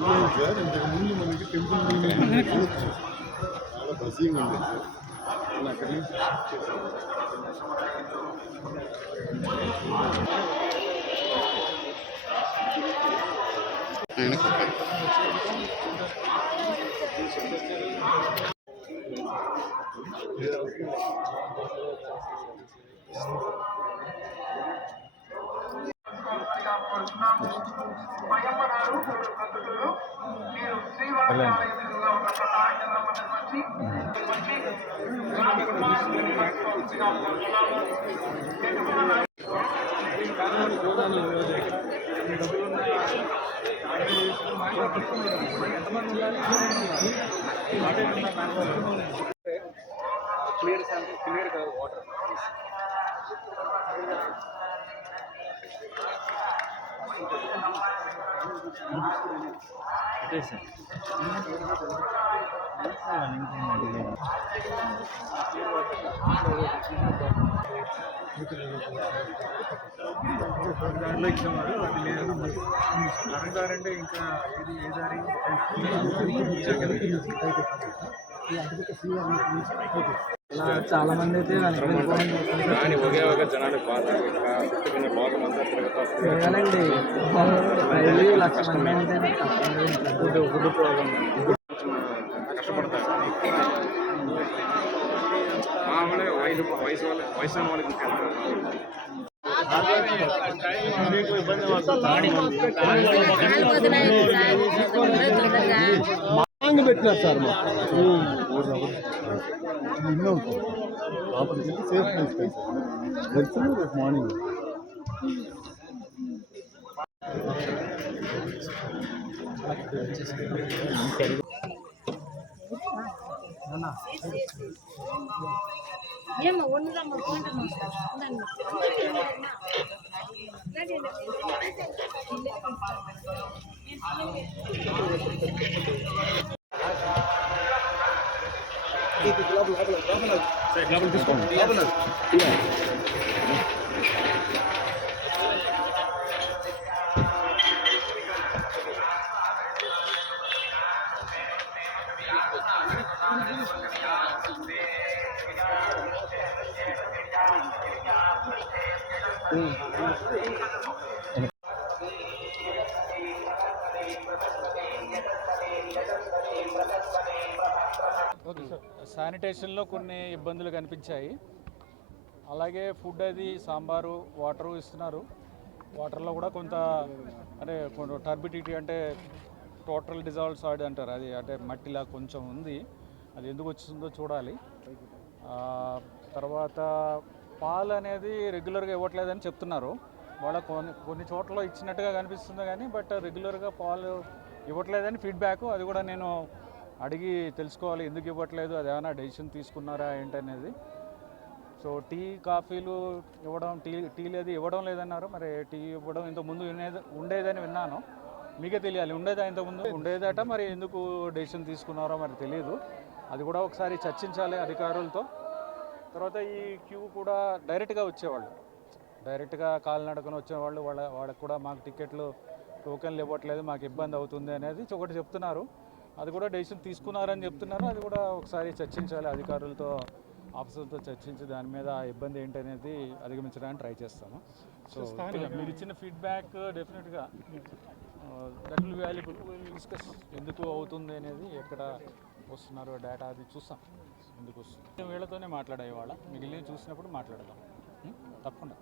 Sir ఇంతకుముందు మనకి temple చాలా బస్సింగ్ ఉంది సార్ అలా అక్కడి నుంచి క్లియర్ క్లియర్ కాదు వాటర్ అదే సార్ దాంట్లో ఇచ్చేవారు అది లేదు అడగారంటే ఇంకా ఏది ఏ దారి చాలా మంది అయితే ఒకే ఒక జనాలు తిరగాలండి 5,00,000 మంది అయితే ఫుడ్ ప్రాబ్లం కష్టపడతారు మామూలుగా వయసు వాళ్ళకి పెట్టినారు సార్ ఇన్నో సేఫ్ ప్లేస్ దర్శనం రేపు మార్నింగ్ ఏమో ఉండదమ్మా పోండమ్మా తీసుకోండి శానిటేషన్లో కొన్ని ఇబ్బందులు కనిపించాయి. అలాగే ఫుడ్ అది సాంబారు వాటరు ఇస్తున్నారు. వాటర్లో కూడా కొంత అంటే టర్బిడిటీ అంటే టోటల్ డిజాల్వ్ సాయిడ్ అంటారు, అది అంటే మట్టిలా కొంచెం ఉంది. అది ఎందుకు వచ్చిందో చూడాలి. తర్వాత పాలు అనేది రెగ్యులర్గా ఇవ్వట్లేదని చెప్తున్నారు. వాళ్ళ కొన్ని చోట్ల ఇచ్చినట్టుగా కనిపిస్తుంది కానీ బట్ రెగ్యులర్గా పాలు ఇవ్వట్లేదని ఫీడ్బ్యాక్. అది కూడా నేను అడిగి తెలుసుకోవాలి ఎందుకు ఇవ్వట్లేదు, అది ఏమైనా డెసిషన్ తీసుకున్నారా ఏంటనేది. సో టీ కాఫీలు ఇవ్వడం టీలు అది ఇవ్వడం లేదన్నారు. మరి టీ ఇవ్వడం ఇంతకుముందు ఉండేదని విన్నాను, మీకే తెలియాలి. ఉండేదా ఇంతకుముందు? ఉండేదట, మరి ఎందుకు డెసిషన్ తీసుకున్నారో మరి తెలియదు. అది కూడా ఒకసారి చర్చించాలి అధికారులతో. తర్వాత ఈ క్యూ కూడా డైరెక్ట్గా వచ్చేవాళ్ళు, డైరెక్ట్గా కాలినడకన వచ్చేవాళ్ళు, వాళ్ళకి కూడా మాకు టికెట్లు టోకెన్లు ఇవ్వట్లేదు, మాకు ఇబ్బంది అవుతుంది అనేది ఒకటి చెప్తున్నారు. అది కూడా డెసిషన్ తీసుకున్నారని చెప్తున్నారు. అది కూడా ఒకసారి చర్చించాలి అధికారులతో, ఆఫీసర్తో చర్చించి దాని మీద ఆ ఇబ్బంది ఏంటనేది అధిగమించడానికి ట్రై చేస్తాము. సో మీరు ఇచ్చిన ఫీడ్బ్యాక్ డెఫినెట్గా దట్ విల్ వాల్యుబుల్. డిస్కస్ ఎందుకు అవుతుంది అనేది, ఎక్కడ వస్తున్నారో డేటా అది చూస్తాం ఎందుకు వస్తుంది. వీళ్ళతోనే మాట్లాడే వాళ్ళ మిగిలిన చూసినప్పుడు మాట్లాడదాం తప్పకుండా.